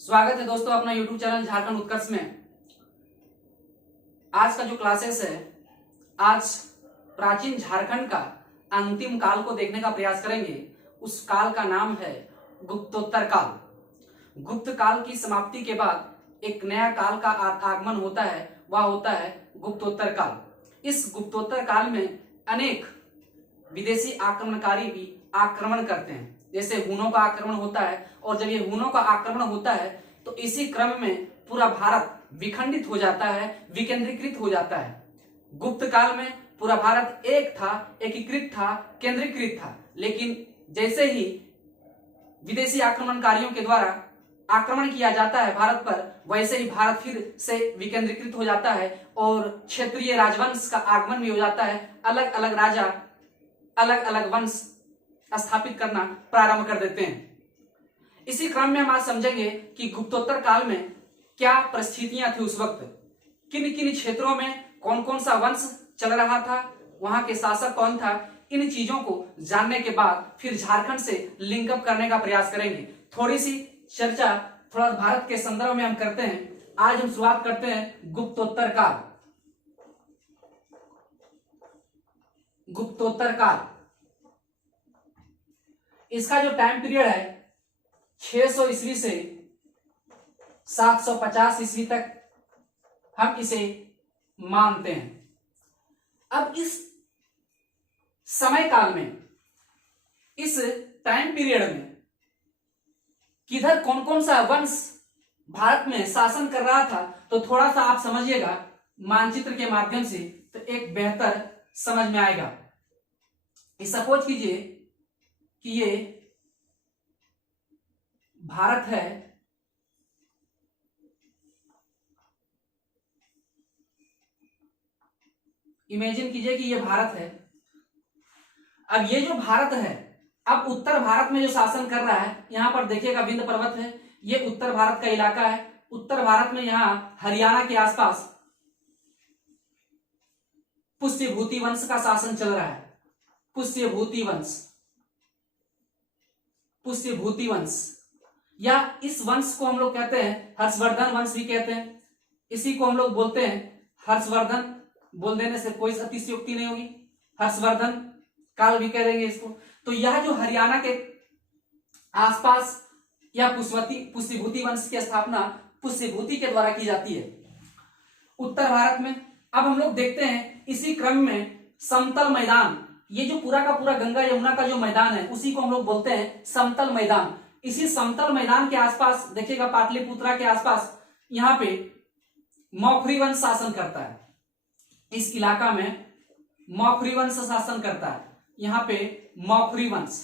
स्वागत है दोस्तों अपना YouTube चैनल झारखंड उत्कर्ष में। आज का जो क्लासेस है, आज प्राचीन झारखंड का अंतिम काल को देखने का प्रयास करेंगे। उस काल का नाम है गुप्तोत्तर काल। गुप्त काल की समाप्ति के बाद एक नया काल का आगमन होता है, वह होता है गुप्तोत्तर काल। इस गुप्तोत्तर काल में अनेक विदेशी आक्रमणकारी भी आक्रमण करते हैं। जैसे हुनों का आक्रमण होता है, और जब ये हुनों का आक्रमण होता है तो इसी क्रम में पूरा भारत विखंडित हो जाता है, विकेंद्रीकृत हो जाता है। गुप्त काल में पूरा भारत एक था, एकीकृत था, केंद्रीकृत था, लेकिन जैसे ही विदेशी आक्रमणकारियों के द्वारा आक्रमण किया जाता है भारत पर, वैसे ही भारत फिर से विकेंद्रीकृत हो जाता है और क्षेत्रीय राजवंश का आगमन भी हो जाता है। अलग अलग राजा अलग अलग वंश स्थापित करना प्रारंभ कर देते हैं। इसी क्रम में हम आज समझेंगे कि गुप्तोत्तर काल में क्या परिस्थितियां थी उस वक्त, किन किन क्षेत्रों में कौन कौन सा वंश चल रहा था, वहां के शासक कौन था। इन चीजों को जानने के बाद फिर झारखंड से लिंकअप करने का प्रयास करेंगे। थोड़ी सी चर्चा थोड़ा भारत के संदर्भ में हम करते हैं। आज हम शुरुआत करते हैं गुप्तोत्तर काल। गुप्तोत्तर काल, इसका जो टाइम पीरियड है 600 ईस्वी से 750 ईस्वी तक हम इसे मानते हैं। अब इस समय काल में, इस टाइम पीरियड में किधर कौन कौन सा वंश भारत में शासन कर रहा था, तो थोड़ा सा आप समझिएगा मानचित्र के माध्यम से, तो एक बेहतर समझ में आएगा। सपोज कीजिए कि ये भारत है, इमेजिन कीजिए कि ये भारत है। अब ये जो भारत है, अब उत्तर भारत में जो शासन कर रहा है, यहां पर देखिएगा विंध्य पर्वत है, ये उत्तर भारत का इलाका है। उत्तर भारत में यहां हरियाणा के आसपास पुष्यभूति वंश का शासन चल रहा है। पुष्यभूति वंश, पुष्यभूति वंश, या इस वंश को हम लोग कहते हैं हर्षवर्धन वंश भी कहते हैं। इसी को हम लोग बोलते हैं हर्षवर्धन, बोल देने से कोई अतिशयोक्ति नहीं होगी, हर्षवर्धन काल भी कह देंगे इसको। तो यह जो हरियाणा के आसपास या पुष्यभूति वंश की स्थापना पुष्यभूति के द्वारा की जाती है उत्तर भारत में। अब हम लोग देखते हैं इसी क्रम में समतल मैदान, ये जो पूरा का पूरा गंगा यमुना का जो मैदान है, उसी को हम लोग बोलते हैं समतल मैदान। इसी समतल मैदान के आसपास देखिएगा पाटलिपुत्रा के आसपास यहां पे मौखरी वंश शासन करता है। इस इलाका में मौखरी वंश शासन करता है। यहां पे मौखरी वंश,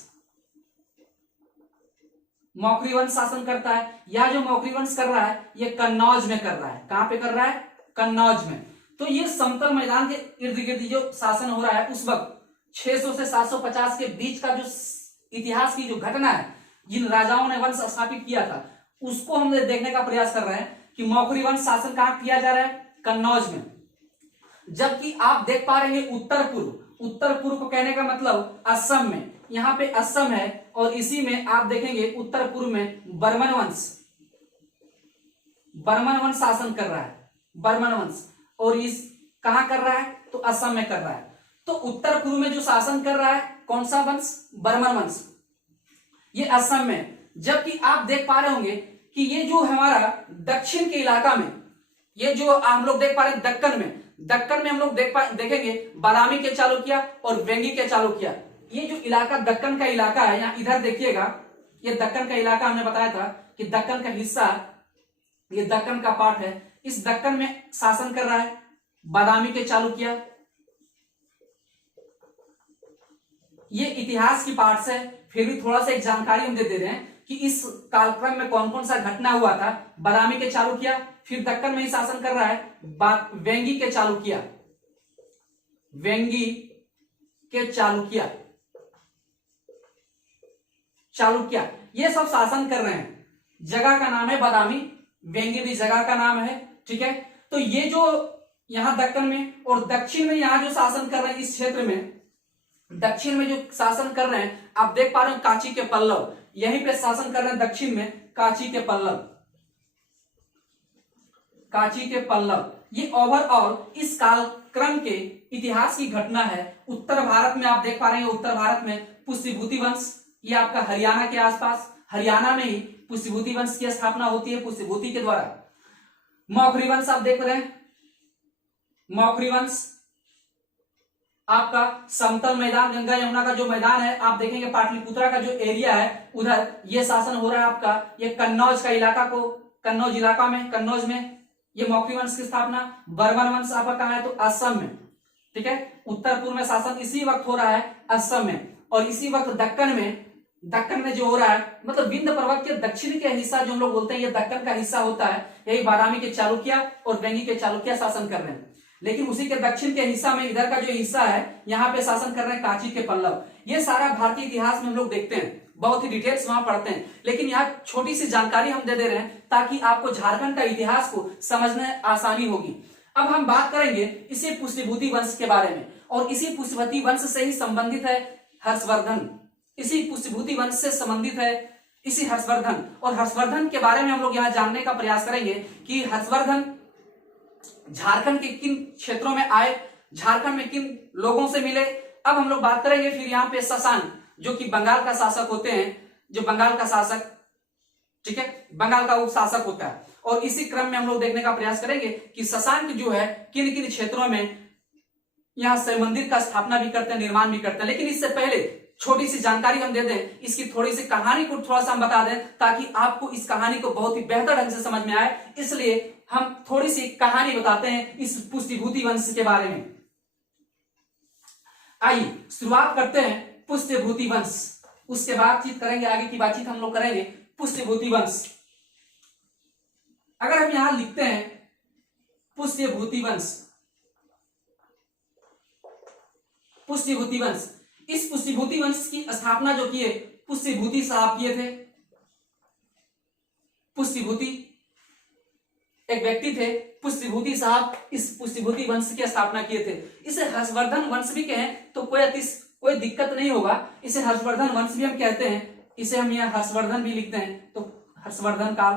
मौखरी वंश शासन करता है। यह जो मौखरी वंश कर रहा है, ये कन्नौज में कर रहा है। कहां पे कर रहा है? कन्नौज में। तो ये समतल मैदान के इर्द गिर्द जो शासन हो रहा है, उस वक्त 600 से 750 के बीच का जो इतिहास की जो घटना है, जिन राजाओं ने वंश स्थापित किया था, उसको हम देखने का प्रयास कर रहे हैं कि मौखरी वंश शासन कहां किया जा रहा है? कन्नौज में। जबकि आप देख पा रहे हैं उत्तर पूर्व, उत्तर पूर्व को कहने का मतलब असम में, यहां पे असम है, और इसी में आप देखेंगे उत्तर पूर्व में बर्मन वंश, बर्मन वंश शासन कर रहा है। बर्मन वंश, और इस कहां कर रहा है? तो असम में कर रहा है। तो उत्तर पूर्व में जो शासन कर रहा है कौन सा वंश? बर्मन वंश, ये असम में। जबकि आप देख पा रहे होंगे कि ये जो हमारा दक्षिण के इलाका में, ये जो हम लोग देख पा रहे हैं दक्कन में, दक्कन में हम लोग देखेंगे बादामी के चालुक्य और वेंगी के चालुक्य। ये जो इलाका दक्कन का इलाका है, यहाँ इधर देखिएगा, ये दक्कन का इलाका हमने बताया था कि दक्कन का हिस्सा, ये दक्कन का पार्ट है। इस दक्कन में शासन कर रहा है बादामी के चालुक्य। ये इतिहास की पार्ट से फिर भी थोड़ा सा एक जानकारी हम दे रहे हैं कि इस कालक्रम में कौन कौन सा घटना हुआ था। बादामी के चालुक्य, फिर दक्कन में ही शासन कर रहा है वेंगी के चालुक्य, वेंगी के चालुक्य, चालुक्य, ये सब शासन कर रहे हैं। जगह का नाम है बादामी, वेंगी भी जगह का नाम है, ठीक है। तो ये जो यहां दक्कन में और दक्षिण में यहां जो शासन कर रहे हैं इस क्षेत्र में, दक्षिण में जो शासन कर रहे हैं आप देख पा रहे हो कांची के पल्लव, यहीं पे शासन कर रहे हैं दक्षिण में कांची के पल्लव, कांची के पल्लव। ये ओवरऑल इस कालक्रम के इतिहास की घटना है। उत्तर भारत में आप देख पा रहे हैं, उत्तर भारत में पुष्यभूति वंश, ये आपका हरियाणा के आसपास, हरियाणा में ही पुष्यभूति वंश की स्थापना होती है पुष्यभूति के द्वारा। मौखरी वंश आप देख रहे हैं, मौखरी वंश आपका समतल मैदान, गंगा यमुना का जो मैदान है आप देखेंगे, पाटलिपुत्रा का जो एरिया है उधर ये शासन हो रहा है आपका। ये कन्नौज का इलाका को, कन्नौज इलाका में, कन्नौज में ये मौखरी वंश की स्थापना। बर्मन वंश आपका कहां है, तो असम में, ठीक है। उत्तर पूर्व में शासन इसी वक्त हो रहा है असम में, और इसी वक्त दक्कन में जो हो रहा है, मतलब विंध्य पर्वत के दक्षिण के हिस्सा जो हम लोग बोलते हैं ये दक्कन का हिस्सा होता है, यही बादामी के चालुक्य और वेंगी के चालुक्य शासन कर रहे हैं। लेकिन उसी के दक्षिण के हिस्सा में इधर का जो हिस्सा है यहाँ पे शासन कर रहे हैं कांची के पल्लव। ये सारा भारतीय इतिहास में हम लोग देखते हैं, बहुत ही डिटेल्स वहां पढ़ते हैं, लेकिन यहाँ छोटी सी जानकारी हम दे रहे हैं ताकि आपको झारखंड का इतिहास को समझने आसानी होगी। अब हम बात करेंगे इसी पुष्यभूति वंश के बारे में, और इसी पुष्यभूति वंश से ही संबंधित है हर्षवर्धन, इसी पुष्यभूति वंश से संबंधित है इसी हर्षवर्धन। और हर्षवर्धन के बारे में हम लोग यहाँ जानने का प्रयास करेंगे कि हर्षवर्धन झारखंड के किन क्षेत्रों में आए, झारखंड में किन लोगों से मिले। अब हम लोग बात करेंगे फिर यहाँ पे शशांक जो कि बंगाल का शासक होते हैं, जो बंगाल का शासक, ठीक है, बंगाल का उप शासक होता है। और इसी क्रम में हम लोग देखने का प्रयास करेंगे कि शशांक जो है किन किन क्षेत्रों में यहाँ शिव मंदिर का स्थापना भी करते हैं, निर्माण भी करते हैं। लेकिन इससे पहले छोटी सी जानकारी हम दे दें, इसकी थोड़ी सी कहानी को थोड़ा सा हम बता दें ताकि आपको इस कहानी को बहुत ही बेहतर ढंग से समझ में आए। इसलिए हम थोड़ी सी कहानी बताते हैं इस पुष्यभूति वंश के बारे में। आइए शुरुआत करते हैं पुष्यभूति वंश, उसके बातचीत करेंगे, आगे की बातचीत हम लोग करेंगे पुष्यभूति वंश। अगर हम यहां लिखते हैं पुष्यभूति वंश, पुष्यभूति वंश, इस पुष्यभूति वंश की स्थापना जो किए पुष्यभूति साहब किए थे। पुष्यभूति एक व्यक्ति थे, पुष्यभूति साहब इस पुष्यभूति वंश की स्थापना किए थे। इसे हर्षवर्धन वंश भी कहें तो कोई दिक्कत नहीं होगा, इसे हर्षवर्धन वंश भी हम कहते हैं, इसे हम यहाँ हर्षवर्धन भी लिखते हैं तो हर्षवर्धन काल,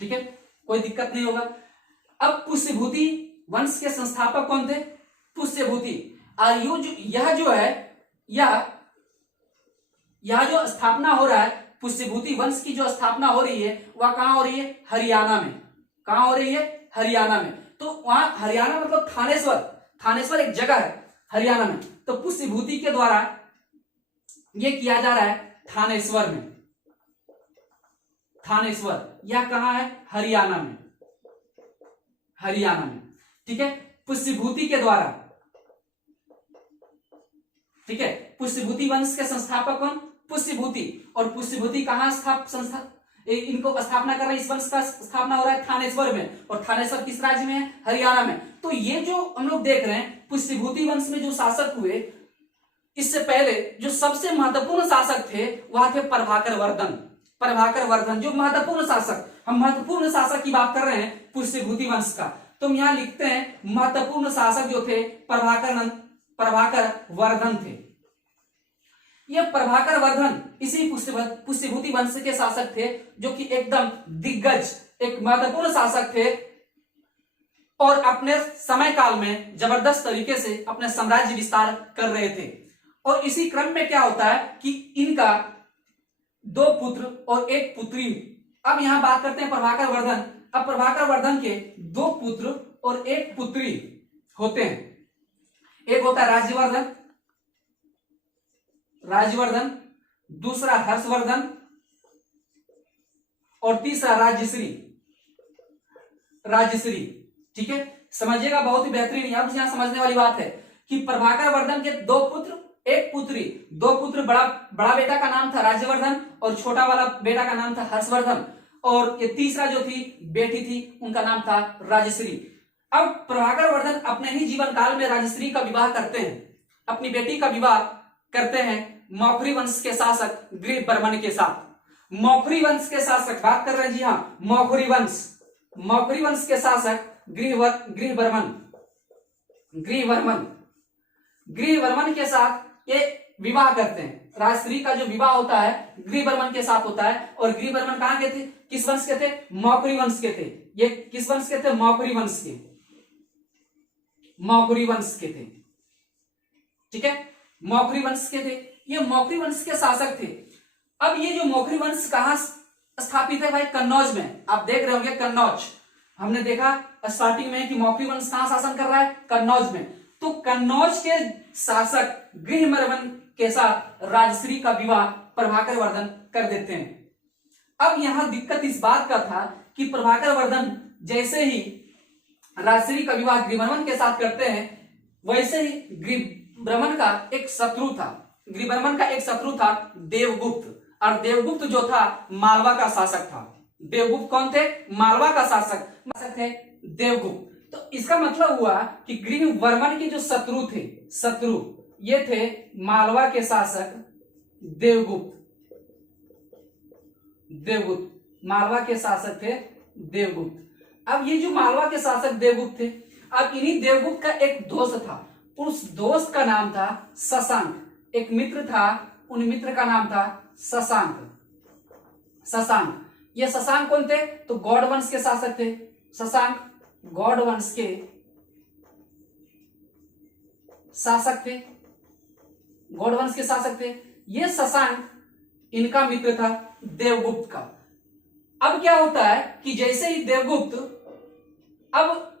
ठीक है, कोई दिक्कत नहीं होगा। अब पुष्यभूति वंश के संस्थापक कौन थे, पुष्यभूति। यह जो स्थापना हो रहा है, पुष्यभूति वंश की जो स्थापना हो रही है वह कहां हो रही है, हरियाणा में। कहां हो रही है, हरियाणा में। तो वहां हरियाणा मतलब थानेश्वर, थानेश्वर एक जगह है हरियाणा में। तो पुष्यभूति के द्वारा यह किया जा रहा है थानेश्वर में। थानेश्वर यह कहां है, हरियाणा में, हरियाणा में, ठीक है, पुष्यभूति के द्वारा, ठीक है। पुष्यभूति वंश के संस्थापक कौन, पुष्यभूति। और पुष्यभूति कहां इनको स्थापना कर रहे हैं, इस वंश का स्थापना हो रहा है थानेश्वर में, और थानेश्वर किस राज्य में है, हरियाणा में। तो ये जो हम लोग देख रहे हैं पुष्यभूति वंश में जो शासक हुए, इससे पहले जो सबसे महत्वपूर्ण शासक थे वह थे प्रभाकर वर्धन। प्रभाकर वर्धन जो महत्वपूर्ण शासक, हम महत्वपूर्ण शासक की बात कर रहे हैं पुष्यभूति वंश का, तो हम यहां लिखते हैं महत्वपूर्ण शासक जो थे प्रभाकर वर्धन थे। ये प्रभाकर वर्धन इसी पुष्यभूति वंश के शासक थे जो कि एकदम दिग्गज, एक महत्वपूर्ण शासक थे, और अपने समय काल में जबरदस्त तरीके से अपने साम्राज्य विस्तार कर रहे थे। और इसी क्रम में क्या होता है कि इनका 2 पुत्र और 1 पुत्री। अब यहां बात करते हैं प्रभाकर वर्धन। अब प्रभाकर वर्धन के 2 पुत्र और 1 पुत्री होते हैं। एक होता है राजवर्धन, दूसरा हर्षवर्धन, और तीसरा राजश्री, ठीक है, समझिएगा, बहुत ही बेहतरीन। अब यहां समझने वाली बात है कि प्रभाकर वर्धन के 2 पुत्र 1 पुत्री। 2 पुत्र, बड़ा बेटा का नाम था राजवर्धन और छोटा वाला बेटा का नाम था हर्षवर्धन, और ये तीसरा जो थी बेटी थी उनका नाम था राजश्री। अब प्रभाकर वर्धन अपने ही जीवन काल में राजश्री का विवाह करते हैं, अपनी बेटी का विवाह करते हैं मौखरी वंश के शासक ग्रीव बर्मन के साथ। मौखरी वंश के शासक बात कर रहे हैं, जी हाँ, मौखरी वंश के शासक ग्रीव बर्मन। गृहवर्मन के साथ ये विवाह करते हैं। राजश्री का जो विवाह होता है गृहवर्मन के साथ होता है। और गृहवर्मन कहां के थे, किस वंश के थे, मौखरी वंश के थे। ये किस वंश के थे, मौखरी वंश के, मौखरी वंश के थे। ठीक है, मौखरी वंश के थे, ये मौखरी वंश के शासक थे। अब ये जो मौखरी वंश कहां स्थापित है भाई, कन्नौज में। आप देख रहे होंगे कन्नौज, हमने देखा स्टार्टिंग में कि मौखरी वंश कहां शासन कर रहा है, कन्नौज में। तो कन्नौज के शासक गृहवर्मन के साथ राजश्री का विवाह प्रभाकर वर्धन कर देते हैं। अब यहां दिक्कत इस बात का था कि प्रभाकर वर्धन जैसे ही राजश्री का विवाह गृहवर्मन के साथ करते हैं, वैसे ही गृहवर्मन का एक शत्रु था, गृहवर्मन का एक शत्रु था देवगुप्त। और देवगुप्त जो था मालवा का शासक था। देवगुप्त कौन थे, मालवा का शासक थे देवगुप्त। तो इसका मतलब हुआ कि गृहवर्मन के जो शत्रु थे, शत्रु ये थे मालवा के शासक देवगुप्त। देवगुप्त मालवा के शासक थे देवगुप्त। अब ये जो मालवा के शासक देवगुप्त थे, अब इन्हीं देवगुप्त का एक दोस्त था, उस दोस्त का नाम था शशांक। एक मित्र था, उन मित्र का नाम था शशांक। शशांक, ये शशांक कौन थे, तो गौड़ वंश के शासक थे। शशांक गौड़ वंश के शासक थे, गौड़ वंश के शासक थे। ये शशांक इनका मित्र था देवगुप्त का। अब क्या होता है कि जैसे ही देवगुप्त, अब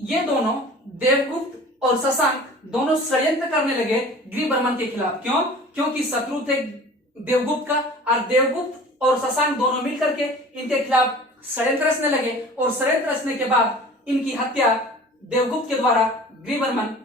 ये दोनों देवगुप्त और शशांक दोनों षड्यंत्र करने लगे गृहवर्मन के खिलाफ। क्यों, क्योंकि शत्रु थे देवगुप्त का, और देवगुप्त और शशांक दोनों मिलकर के इनके खिलाफ षड्यंत्र रचने लगे। और षड्यंत्र रचने के बाद इनकी हत्या देवगुप्त के द्वारा गृहवर्मन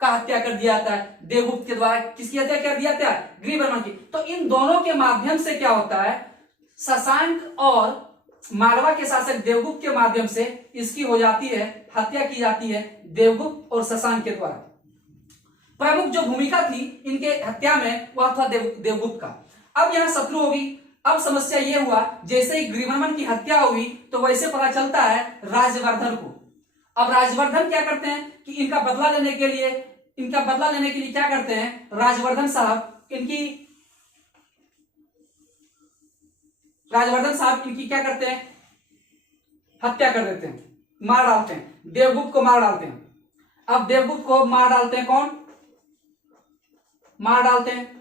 का हत्या कर दिया जाता है। देवगुप्त के द्वारा किसकी हत्या कर दिया जाता है, गृहवर्मन की। तो इन दोनों के माध्यम से क्या होता है, शशांक और मालवा के शासक देवगुप्त के माध्यम से इसकी हो जाती है हत्या की जाती है देवगुप्त और शशांक के द्वारा। प्रमुख जो भूमिका थी इनके हत्या में वह था देवगुप्त का। अब यहां शत्रु होगी। अब समस्या यह हुआ, जैसे ही गृहवर्मन की हत्या हुई तो वैसे पता चलता है राजवर्धन को। अब राजवर्धन क्या करते हैं कि इनका बदला लेने के लिए क्या करते हैं, राजवर्धन साहब इनकी क्या करते हैं, हत्या कर देते हैं, मार डालते हैं, देवगुप्त को मार डालते हैं। अब देवगुप्त को मार डालते हैं कौन, मार डालते हैं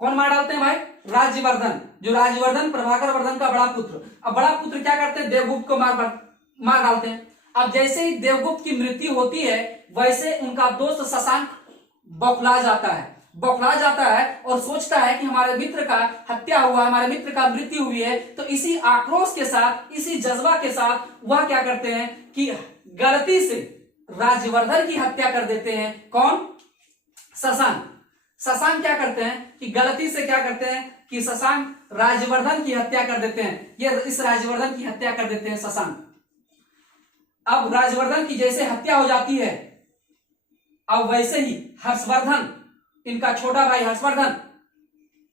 कौन मार डालते हैं भाई, राजवर्धन। जो राजवर्धन प्रभाकर वर्धन का बड़ा पुत्र। अब बड़ा पुत्र क्या करते हैं, देवगुप्त को मार डालते हैं। अब जैसे ही देवगुप्त की मृत्यु होती है, वैसे उनका दोस्त शशांक बौखला जाता है और सोचता है कि हमारे मित्र का हत्या हुआ, हमारे मित्र का मृत्यु हुई है। तो इसी आक्रोश के साथ, इसी जज्बा के साथ वह क्या करते हैं कि गलती से राजवर्धन की हत्या कर देते हैं। कौन, शशांक क्या करते हैं कि गलती से क्या करते हैं कि शशांक राजवर्धन की हत्या कर देते हैं। ये इस राजवर्धन की हत्या कर देते हैं शशांक। अब राजवर्धन की जैसे हत्या हो जाती है, अब वैसे ही हर्षवर्धन, इनका छोटा भाई हर्षवर्धन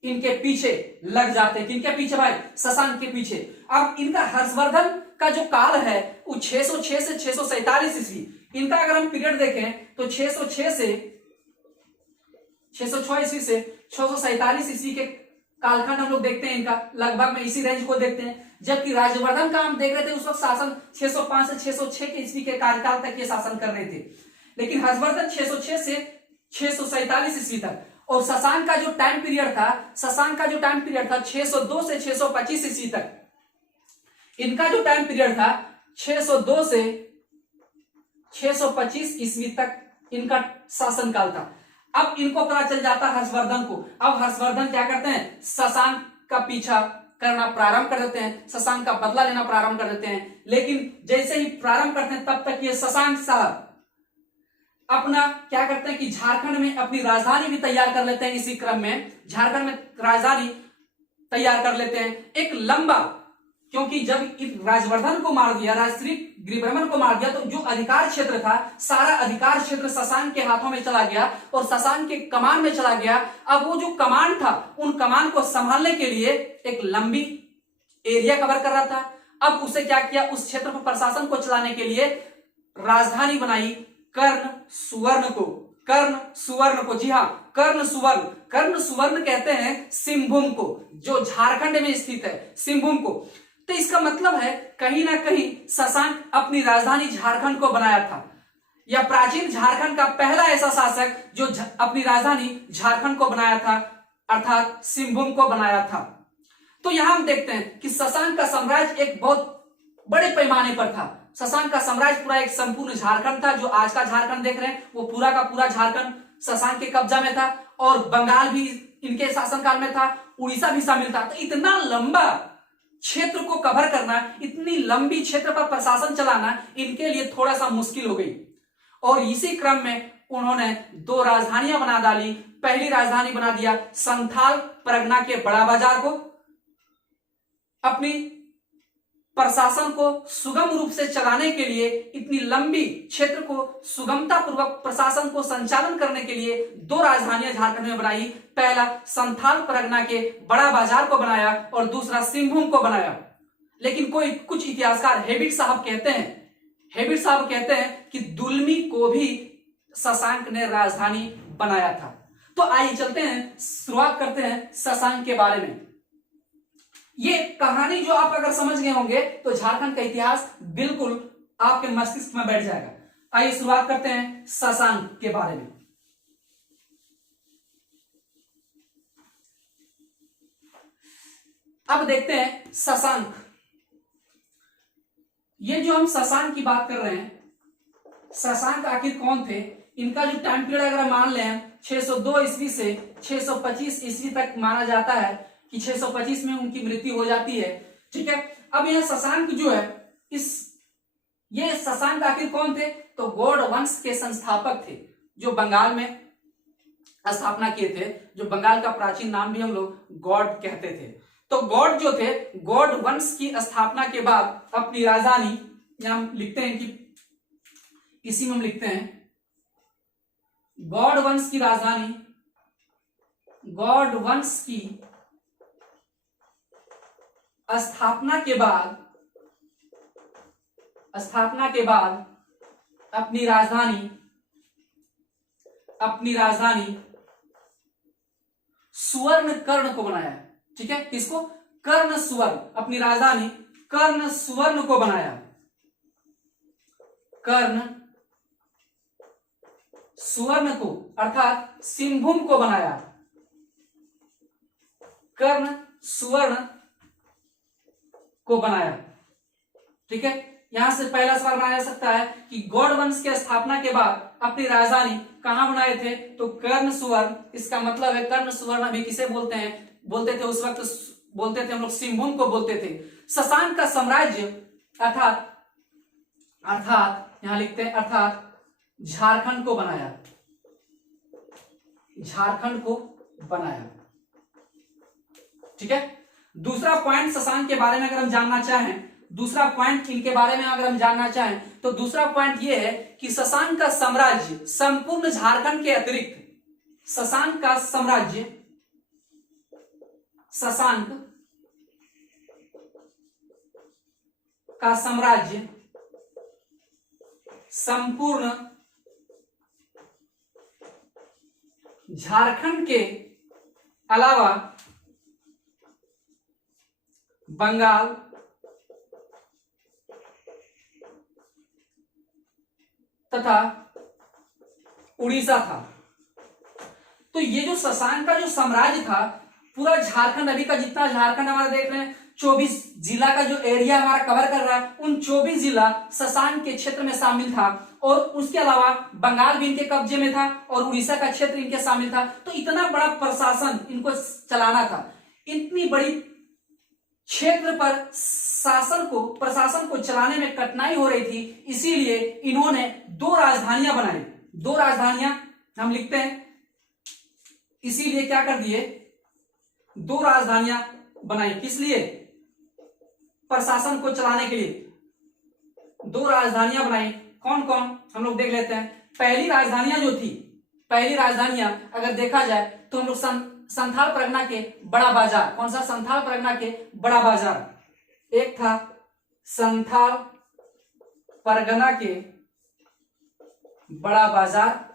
इनके पीछे लग जाते हैं। किनके पीछे भाई, शशांक के पीछे। अब इनका हर्षवर्धन का जो काल है वो 606 से 647 ईस्वी। इनका अगर हम पीरियड देखें तो 606 ईस्वी से 647 ईस्वी के कालखंड हम लोग देखते हैं इनका, लगभग में इसी रेंज को देखते हैं। जबकि राजवर्धन का हम देख रहे थे उस वक्त शासन 605 से 606 के ईस्वी के कार्यकाल तक ये शासन कर रहे थे। लेकिन हर्षवर्धन 606 से 647 ईस्वी तक। और शशांक का जो टाइम पीरियड था 602 से 625 ईस्वी तक। इनका जो टाइम पीरियड था 602 से 625 ईस्वी तक इनका शासनकाल था। अब इनको पता चल जाता है हर्षवर्धन को। अब हर्षवर्धन क्या करते हैं, शशांक का पीछा करना प्रारंभ कर देते हैं, शशांक का बदला लेना प्रारंभ कर देते हैं। लेकिन जैसे ही प्रारंभ करते हैं तब तक ये शशांक साहब अपना क्या करते हैं कि झारखंड में अपनी राजधानी भी तैयार कर लेते हैं। इसी क्रम में झारखंड में राजधानी तैयार कर लेते हैं एक लंबा, क्योंकि जब राजवर्धन को मार दिया, राजश्री गृहवर्मन को मार दिया, तो जो अधिकार क्षेत्र था सारा अधिकार क्षेत्र शशांक के हाथों में चला गया और शशांक के कमान में चला गया। अब वो जो कमान था, उन कमान को संभालने के लिए एक लंबी एरिया कवर कर रहा था। अब उसे क्या किया, उस क्षेत्र पर प्रशासन को चलाने के लिए राजधानी बनाई कर्ण सुवर्ण को, कर्ण सुवर्ण को, जी हाँ कर्ण सुवर्ण, कर्ण सुवर्ण कहते हैं सिंहभूम को, जो झारखंड में स्थित है सिंहभूम को। तो इसका मतलब है कहीं ना कहीं शशांक अपनी राजधानी झारखंड को बनाया था, या प्राचीन झारखंड का पहला ऐसा शासक जो अपनी राजधानी झारखंड को बनाया था, अर्थात सिंहभूम को बनाया था। तो यहां हम देखते हैं कि शशांक का साम्राज्य एक बहुत बड़े पैमाने पर था। शशांक का साम्राज्य पूरा एक संपूर्ण झारखंड था, जो आज का झारखंड देख रहे हैं वो पूरा का पूरा झारखंड शशांक के कब्जा में था, और बंगाल भी इनके शासनकाल में था, उड़ीसा भी शामिल था। तो इतना लंबा क्षेत्र को कवर करना, इतनी लंबी क्षेत्र पर प्रशासन चलाना इनके लिए थोड़ा सा मुश्किल हो गई, और इसी क्रम में उन्होंने दो राजधानियां बना डाली। पहली राजधानी बना दिया संथाल परगना के बड़ा बाजार को, अपनी प्रशासन को सुगम रूप से चलाने के लिए, इतनी लंबी क्षेत्र को सुगमता पूर्वक प्रशासन को संचालन करने के लिए दो राजधानियां झारखंड में बनाई। पहला संथाल परगना के बड़ा बाजार को बनाया और दूसरा सिंहभूम को बनाया। लेकिन कुछ इतिहासकार हेबिट साहब कहते हैं कि दुलमी को भी शशांक ने राजधानी बनाया था। तो आइए चलते हैं, शुरुआत करते हैं शशांक के बारे में। ये कहानी जो आप अगर समझ गए होंगे तो झारखंड का इतिहास बिल्कुल आपके मस्तिष्क में बैठ जाएगा। आइए शुरुआत करते हैं शशांक के बारे में। अब देखते हैं शशांक। ये जो हम शशांक की बात कर रहे हैं, शशांक आखिर कौन थे, इनका जो टाइम पीरियड अगर मान लें 602 ईस्वी से 625 ईस्वी तक माना जाता है कि 625 में उनकी मृत्यु हो जाती है। ठीक है, अब यह शशांक जो है, ये शशांक आखिर कौन थे, तो गौड़ वंश के संस्थापक थे, जो बंगाल में स्थापना किए थे, जो बंगाल का प्राचीन नाम भी हम लोग गौड़ कहते थे। तो गौड़ जो थे, गौड़ वंश की स्थापना के बाद अपनी राजधानी, यहां हम लिखते हैं कि इसी में हम लिखते हैं गौड़ वंश की राजधानी, गौड़ वंश की स्थापना के बाद अपनी राजधानी सुवर्ण कर्ण को बनाया। ठीक है, किसको, कर्ण सुवर्ण, अपनी राजधानी कर्ण सुवर्ण को बनाया, कर्ण सुवर्ण को अर्थात सिंहभूम को बनाया, कर्ण सुवर्ण को बनाया। ठीक है, यहां से पहला सवाल बनाया जा सकता है कि गौड़ वंश की स्थापना के बाद अपनी राजधानी कहां बनाए थे, तो कर्ण सुवर्ण। इसका मतलब है कर्ण सुवर्ण अभी किसे बोलते थे उस वक्त, बोलते थे हम लोग सिंहभूम को बोलते थे। शशांक का साम्राज्य अर्थात यहां लिखते हैं अर्थात झारखंड को बनाया, झारखंड को बनाया। ठीक है, दूसरा पॉइंट शशांक के बारे में अगर हम जानना चाहें, दूसरा पॉइंट इनके बारे में अगर हम जानना चाहें तो दूसरा पॉइंट यह है कि शशांक का साम्राज्य संपूर्ण झारखंड के अतिरिक्त, शशांक का साम्राज्य, शशांक का साम्राज्य संपूर्ण झारखंड के अलावा बंगाल, तथा उड़ीसा था। तो ये जो शशांक का जो साम्राज्य था, पूरा झारखंड, अभी का जितना झारखंड हमारा देख रहे हैं 24 जिला का जो एरिया हमारा कवर कर रहा है, उन 24 जिला शशांक के क्षेत्र में शामिल था, और उसके अलावा बंगाल भी इनके कब्जे में था और उड़ीसा का क्षेत्र इनके शामिल था। तो इतना बड़ा प्रशासन इनको चलाना था, इतनी बड़ी क्षेत्र पर प्रशासन को चलाने में कठिनाई हो रही थी, इसीलिए इन्होंने दो राजधानियां बनाई। दो राजधानियां हम लिखते हैं, इसीलिए क्या कर दिए, दो राजधानियां बनाई। किस लिए, प्रशासन को चलाने के लिए दो राजधानियां बनाई। कौन कौन हम लोग देख लेते हैं। पहली राजधानियां अगर देखा जाए तो हम लोग संथाल परगना के बड़ा बाजार, कौन सा, संथाल परगना के बड़ा बाजार, एक था संथाल परगना के बड़ा बाजार।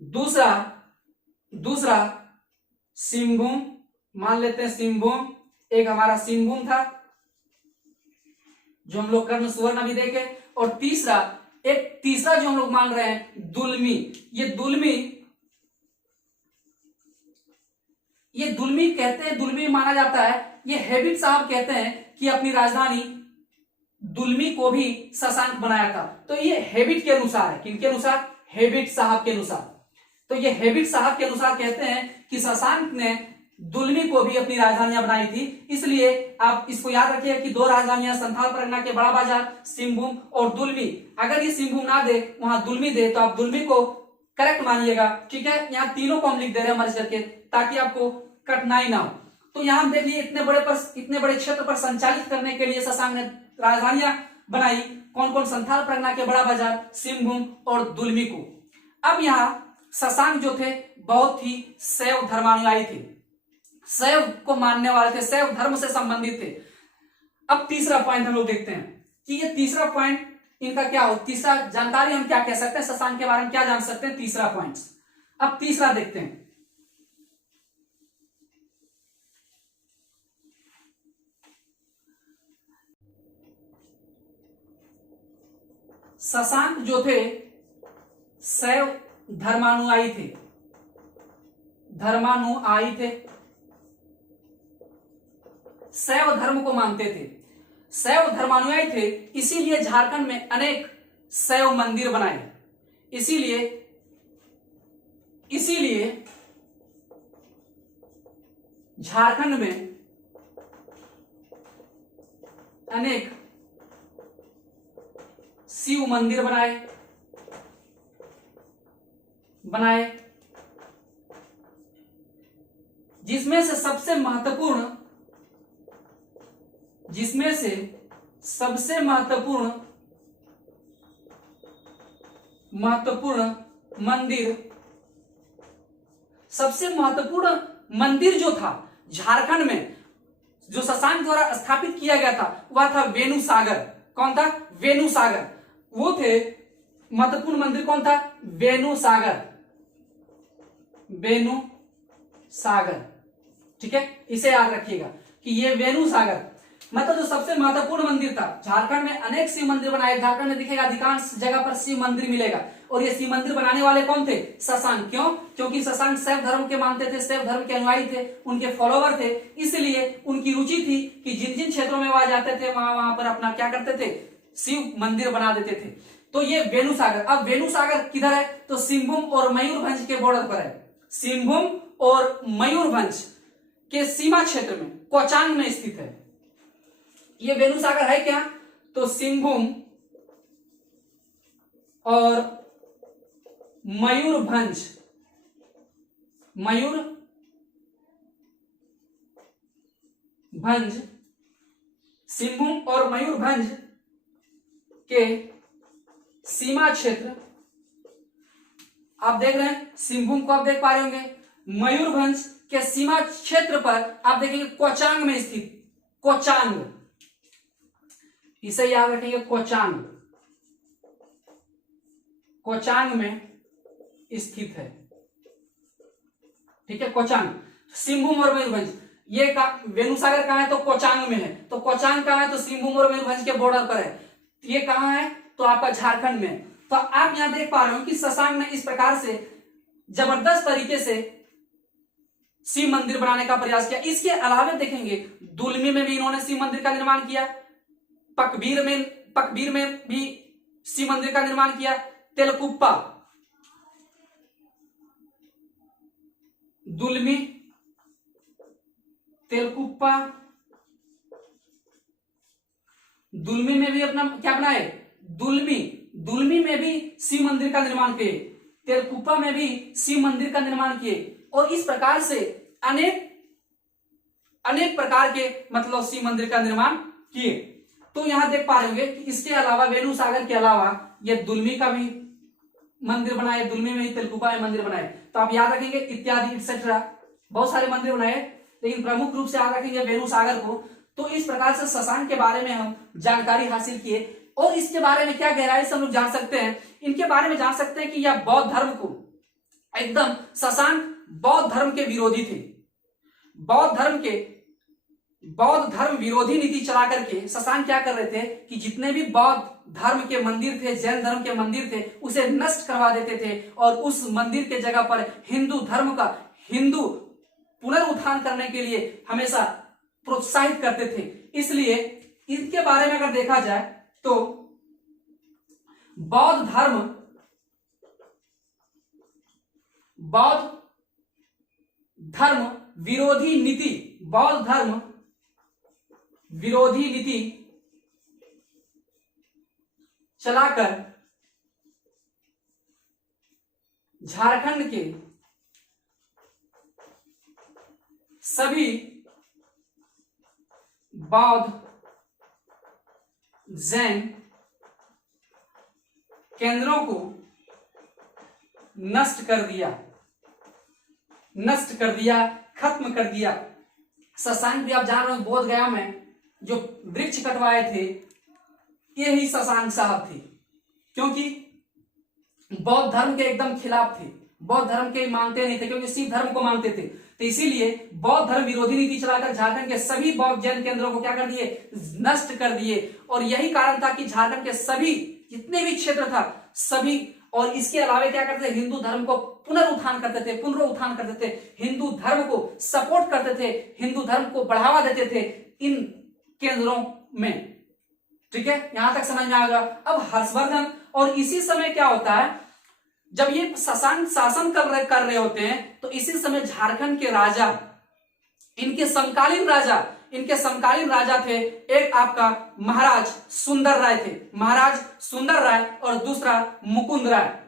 दूसरा दूसरा सिंहभूम, मान लेते हैं सिंहभूम, एक हमारा सिंहभूम था जो हम लोग कर्ण सुवर्ण अभी देखे। और तीसरा जो हम लोग मान रहे हैं दुलमी। ये दुलमी कहते हैं, दुलमी माना जाता है। ये हेबिट साहब कहते हैं कि अपनी राजधानी दुलमी को भी शशांक बनाया था। तो ये हेबिट के अनुसार है, किनके अनुसार? हेबिट साहब के अनुसार। तो ये हेबिट साहब के अनुसार कहते हैं कि शशांक ने दुलमी को भी अपनी राजधानियां बनाई थी। इसलिए आप इसको याद रखिए कि दो राजधानियां संथाल परगना के बड़ा बाजार, सिंहभूम और दुलमी। अगर ये सिंहभूम ना दे, वहां दुलमी दे, तो आप दुलमी को करेक्ट मानिएगा। ठीक है, यहाँ तीनों को हम लिख दे रहे हैं मर्ज करके, ताकि आपको कठिनाई ना हो। तो यहाँ हम देख लिए इतने बड़े क्षेत्र पर संचालित करने के लिए शशांक ने राजधानियां बनाई। कौन कौन? संथाल परगना के बड़ा बाजार, सिंहभूम और दुलमी को। अब यहाँ शशांक जो थे बहुत ही शैव धर्मानुयायी थे, शैव को मानने वाले थे, शैव धर्म से संबंधित थे। अब तीसरा पॉइंट हम लोग देखते हैं कि ये तीसरा पॉइंट इनका क्या हो। तीसरा जानकारी हम क्या कह सकते हैं, शशांक के बारे में क्या जान सकते हैं, तीसरा पॉइंट। अब तीसरा देखते हैं। शशांक जो थे शैव धर्मानुयायी थे, शैव धर्म को मानते थे, शैव धर्मानुयायी थे। इसीलिए झारखंड में अनेक शैव मंदिर बनाए। इसीलिए झारखंड में अनेक शिव मंदिर बनाए, जिसमें से सबसे महत्वपूर्ण मंदिर जो था झारखंड में, जो शशांक द्वारा स्थापित किया गया था, वह था वेणु सागर। कौन था? वेणु सागर। वो थे महत्वपूर्ण मंदिर। कौन था? वेणु सागर। ठीक है, इसे याद रखिएगा कि ये वेणु सागर मतलब जो सबसे महत्वपूर्ण मंदिर था। झारखंड में अनेक शिव मंदिर बनाए। झारखंड में दिखेगा अधिकांश जगह पर शिव मंदिर मिलेगा। और ये शिव मंदिर बनाने वाले कौन थे? शशांक। क्यों? क्योंकि शशांक शैव धर्म के मानते थे, शैव धर्म के अनुयायी थे, उनके फॉलोवर थे। इसलिए उनकी रुचि थी कि जिन जिन क्षेत्रों में वह जाते थे, वहां पर अपना क्या करते थे? शिव मंदिर बना देते थे। तो ये वेणु सागर। अब वेणु सागर किधर है? तो सिंहभूम और मयूरभंज के बॉर्डर पर है। सिंहभूम और मयूरभंज के सीमा क्षेत्र में कोचांग में स्थित है। ये वेणु सागर है क्या? तो सिंहभूम और मयूरभंज सिंहभूम और मयूरभंज के सीमा क्षेत्र आप देख रहे हैं। सिंहभूम को आप देख पा रहे होंगे। मयूरभंज के सीमा क्षेत्र पर आप देखेंगे कोचांग में स्थित, कोचांग, इसे याद रखेंगे, कोचांग में स्थित है। ठीक है, कोचांग। सिंहभूम और मयूरभंज, ये का वेणु सागर कहां है? तो कोचांग में है। तो कोचांग कहां है? तो सिंहभूम और मयूरभंज के बॉर्डर पर है। ये कहां है? तो आपका झारखंड में। तो आप यहां देख पा रहे हो कि शशांक ने इस प्रकार से जबरदस्त तरीके से शिव मंदिर बनाने का प्रयास किया। इसके अलावा देखेंगे दुलमी में भी इन्होंने शिव मंदिर का निर्माण किया, पकबीर में भी शिव मंदिर का निर्माण किया, तेलकुप्पा, दुलमी, तेलकुप्पा, दुलमी में भी अपना क्या बनाए? दुलमी में भी शिव मंदिर का निर्माण किए, तेलकुप्पा में भी शिव मंदिर का निर्माण किए। और इस प्रकार से अनेक प्रकार के मतलब शिव मंदिर का निर्माण किए। तो यहां देख पा रहे होंगे कि इसके अलावा वेणु सागर के अलावा ये दुलमी का भी मंदिर बनाए, दुलमी में ही तेलकुप्पा में मंदिर बनाए। तो आप याद रखेंगे इत्यादि एक्सेट्रा बहुत सारे मंदिर बनाए, लेकिन प्रमुख रूप से याद रखेंगे वेणु सागर को। तो इस प्रकार से शशांक के बारे में हम जानकारी हासिल किए। और इसके बारे में क्या गहराई से हम लोग जान सकते हैं, इनके बारे में जान सकते हैं कि यह बौद्ध धर्म को एकदम शशांक बौद्ध धर्म के विरोधी थे। बौद्ध धर्म विरोधी नीति चला करके शशांक क्या कर रहे थे कि जितने भी बौद्ध धर्म के मंदिर थे, जैन धर्म के मंदिर थे, उसे नष्ट करवा देते थे और उस मंदिर के जगह पर हिंदू धर्म का हिंदू पुनरुत्थान करने के लिए हमेशा प्रोत्साहित करते थे। इसलिए इसके बारे में अगर देखा जाए तो बौद्ध धर्म विरोधी नीति, बौद्ध धर्म विरोधी नीति चलाकर झारखंड के सभी बौद्ध जैन केंद्रों को नष्ट कर दिया, खत्म कर दिया। शशांक भी आप जान रहे हो, बोध गया में जो वृक्ष कटवाए थे यही शशांक साहब थे, क्योंकि बौद्ध धर्म के एकदम खिलाफ थे, बौद्ध धर्म के मानते नहीं थे, क्योंकि सिख धर्म को मानते थे। तो इसीलिए बौद्ध धर्म विरोधी नीति चलाकर झारखंड के सभी बौद्ध जैन केंद्रों को क्या कर दिए, नष्ट कर दिए। और यही कारण था कि झारखंड के सभी जितने भी क्षेत्र था सभी, और इसके अलावा क्या करते थे, हिंदू धर्म को पुनरुत्थान करते थे, हिंदू धर्म को सपोर्ट करते थे, हिंदू धर्म को बढ़ावा देते थे इन केंद्रों में। ठीक है, यहां तक समझ में आ गया। अब हर्षवर्धन, और इसी समय क्या होता है, जब ये शशांक शासन कर रहे होते हैं तो इसी समय झारखंड के राजा, इनके समकालीन राजा थे, एक आपका महाराज सुंदर राय थे, महाराज सुंदर राय, और दूसरा मुकुंद राय।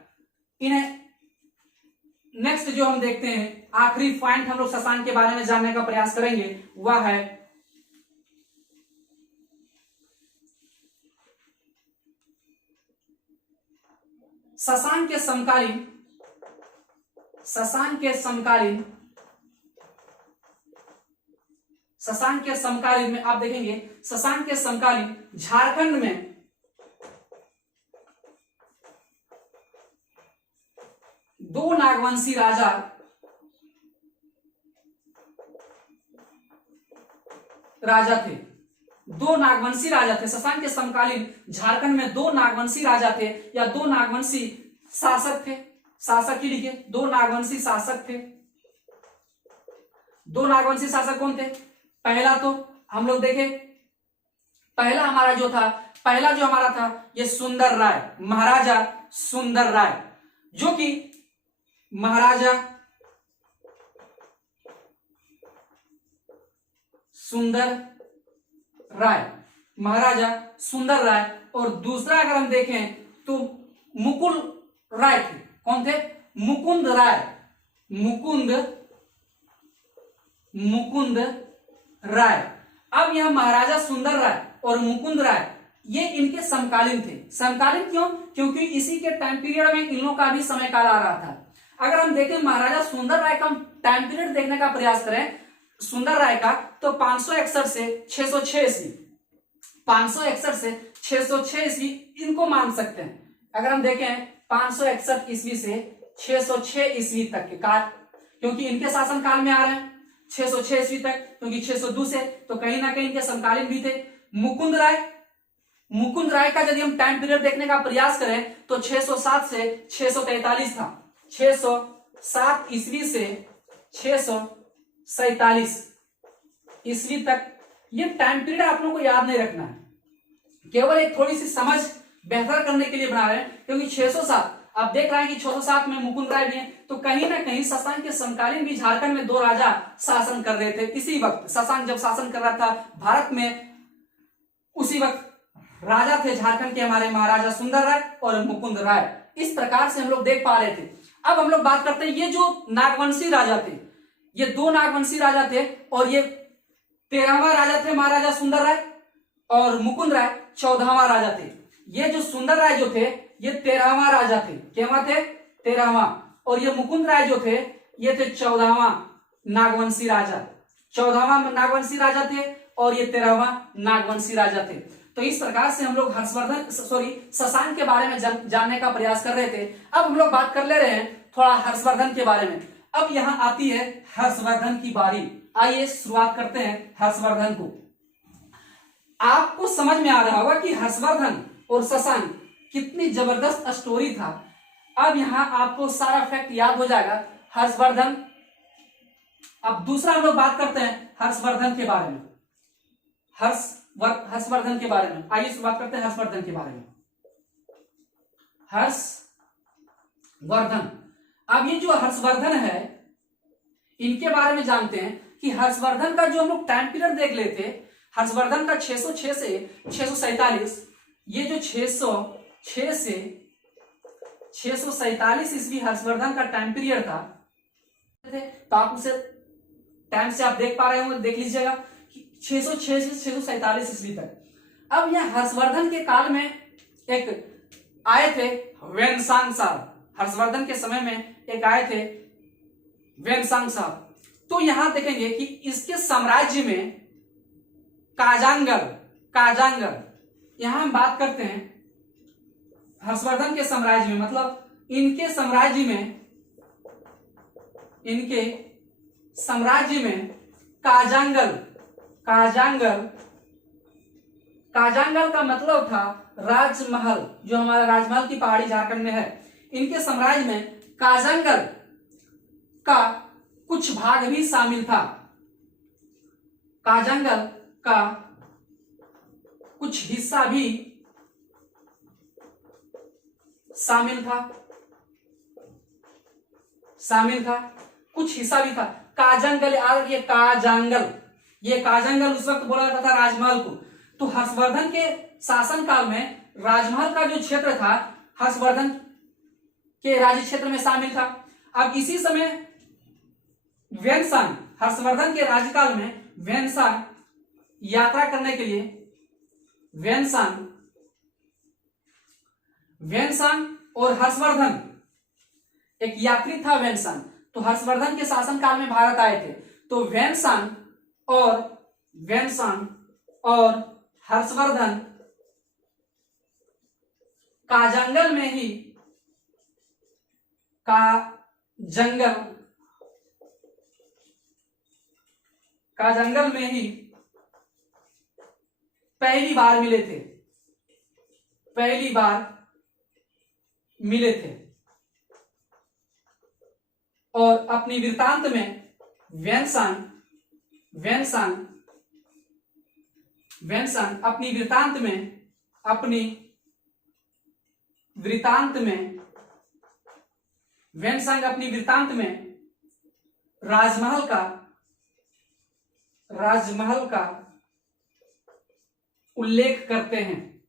इन्हें नेक्स्ट जो हम देखते हैं, आखिरी पॉइंट हम लोग शशांक के बारे में जानने का प्रयास करेंगे, वह है शशांक के समकालीन में आप देखेंगे, शशांक के समकालीन झारखंड में दो नागवंशी राजा थे। शशांक के समकालीन झारखंड में दो नागवंशी राजा थे, या दो नागवंशी शासक थे। शासक ही लिखिए, दो नागवंशी शासक थे। दो नागवंशी शासक कौन थे? पहला तो हम लोग देखे, पहला जो हमारा था ये सुंदर राय, महाराजा सुंदर राय, जो कि महाराजा सुंदर राय, और दूसरा अगर हम देखें तो मुकुल राय थे। कौन थे? मुकुंद राय। अब यह महाराजा सुंदर राय और मुकुंद राय ये इनके समकालीन थे। समकालीन क्यों? क्योंकि इसी के टाइम पीरियड में इन लोगों का भी समय काल आ रहा था। अगर हम देखें महाराजा सुंदर राय का टाइम पीरियड देखने का प्रयास करें सुंदर राय का, तो 561 से 606 ईस्वी, 561 से 606 ईस्वी इनको मान सकते हैं। अगर हम देखें 561 ईस्वी से 606 ईस्वी तक के काल, क्योंकि इनके शासन काल में आ रहे हैं 606 ईस्वी तक, क्योंकि 602 से तो कहीं ना कहीं इनके समकालीन भी थे। मुकुंद राय का यदि हम टाइम पीरियड देखने का प्रयास करें तो 607 से 643 था। 607 ईस्वी से 647 ईस्वी तक ये टाइम पीरियड आप लोगों को याद नहीं रखना है, केवल एक थोड़ी सी समझ बेहतर करने के लिए बना रहे हैं। क्योंकि 607 आप देख रहे हैं कि 607 में मुकुंद राय भी हैं, तो कहीं ना कहीं शशांक के समकालीन भी झारखंड में दो राजा शासन कर रहे थे। इसी वक्त शशांक जब शासन कर रहा था भारत में, उसी वक्त राजा थे झारखंड के हमारे महाराजा सुंदर राय और मुकुंद राय। इस प्रकार से हम लोग देख पा रहे थे। अब हम लोग बात करते हैं, ये जो नागवंशी राजा थे, ये दो नागवंशी राजा थे, और ये 13वां राजा थे महाराजा सुंदर राय, और मुकुंद राय 14वां राजा थे। ये जो सुंदर राय जो थे ये 13वां राजा थे। क्या थे? 13वां। और ये मुकुंद राय जो थे ये थे 14वां नागवंशी राजा। 14वां नागवंशी राजा थे और ये 13वां नागवंशी राजा थे। तो इस प्रकार से हम लोग शशांक के बारे में जानने का प्रयास कर रहे थे। अब हम लोग बात कर ले रहे हैं थोड़ा हर्षवर्धन के बारे में। अब यहाँ आती है हर्षवर्धन की बारी। आइए शुरुआत करते हैं हर्षवर्धन को। आपको समझ में आ रहा होगा कि हर्षवर्धन और शशांक कितनी जबरदस्त स्टोरी था। अब यहाँ आपको सारा फैक्ट याद हो जाएगा। हर्षवर्धन, अब दूसरा हम लोग बात करते हैं हर्षवर्धन के बारे में। हर्षवर्धन के बारे में आइए शुरुआत करते हैं हर्षवर्धन के बारे में। हर्षवर्धन, अब ये जो हर्षवर्धन है इनके बारे में जानते हैं कि हर्षवर्धन का जो हम लोग टाइम पीरियड देख लेते, हर्षवर्धन का 606 से 647, ये जो 606 से 647 ईस्वी हर्षवर्धन का टाइम पीरियड था। तो आप उसे टाइम से आप देख पा रहे होंगे, देख लीजिएगा कि 606 से 647 ईस्वी तक। अब यह हर्षवर्धन के काल में एक आए थे वेनसांग साहब। हर्षवर्धन के समय में एक आए थे वेनसांग साहब। तो यहां देखेंगे कि इसके साम्राज्य में काजांगर, यहां हम बात करते हैं हर्षवर्धन के साम्राज्य में, मतलब इनके साम्राज्य में काजांगल का मतलब था राजमहल, जो हमारा राजमहल की पहाड़ी झारखंड में है। इनके साम्राज्य में काजांगल का कुछ भाग भी शामिल था। काजांगल का कुछ हिस्सा भी शामिल था, कुछ हिस्सा भी था। काजांगल, ये काजांगल उस वक्त बोला जाता था राजमहल को। तो हर्षवर्धन के शासन काल में राजमहल का जो क्षेत्र था हर्षवर्धन के राज्य क्षेत्र में शामिल था। अब इसी समय वेनसांग, हर्षवर्धन के राज्यकाल में वेनसांग यात्रा करने के लिए वेनसांग और हर्षवर्धन, एक यात्री था वेनसांग, तो हर्षवर्धन के शासन काल में भारत आए थे। तो वेनसांग और हर्षवर्धन काजांगल में ही पहली बार मिले थे और अपनी वृत्तांत में वेनसांग अपनी वृत्तांत में राजमहल का उल्लेख करते हैं।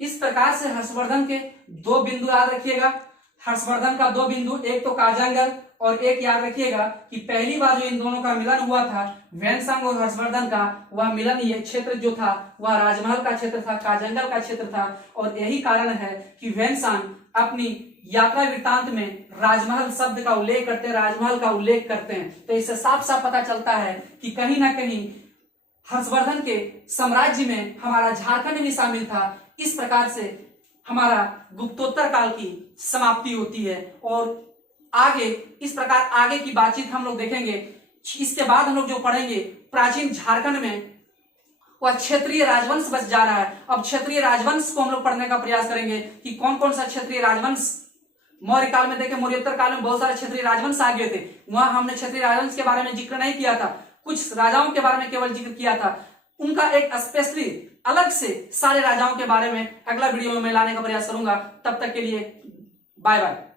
इस प्रकार से हर्षवर्धन के दो बिंदु याद रखिएगा। हर्षवर्धन का दो बिंदु, एक तो काजांगल और एक याद रखिएगा कि पहली बार जो इन दोनों का मिलन हुआ था वेनसांग और हर्षवर्धन का, वह मिलन, यह क्षेत्र जो था वह राजमहल का क्षेत्र था, काजांगल का क्षेत्र था। और यही कारण है कि वेनसांग अपनी यात्रा वृत्तांत में राजमहल शब्द का उल्लेख करते हैं, राजमहल का उल्लेख करते हैं। तो इससे साफ साफ पता चलता है कि कहीं ना कहीं हर्षवर्धन के साम्राज्य में हमारा झारखंड भी शामिल था। इस प्रकार से हमारा गुप्तोत्तर काल की समाप्ति होती है। और आगे इस प्रकार आगे की बातचीत हम लोग देखेंगे। इसके बाद हम लोग जो पढ़ेंगे प्राचीन झारखंड में वह क्षेत्रीय राजवंश बच जा रहा है। अब क्षेत्रीय राजवंश को हम लोग पढ़ने का प्रयास करेंगे कि कौन कौन सा क्षेत्रीय राजवंश मौर्य काल में देखे, मौर्योत्तर काल में बहुत सारे क्षेत्रीय राजवंश आ गए थे। वहां हमने क्षेत्रीय राजवंश के बारे में जिक्र नहीं किया था, कुछ राजाओं के बारे में केवल जिक्र किया था। उनका एक स्पेशली अलग से सारे राजाओं के बारे में अगला वीडियो में मैं लाने का प्रयास करूंगा। तब तक के लिए बाय बाय।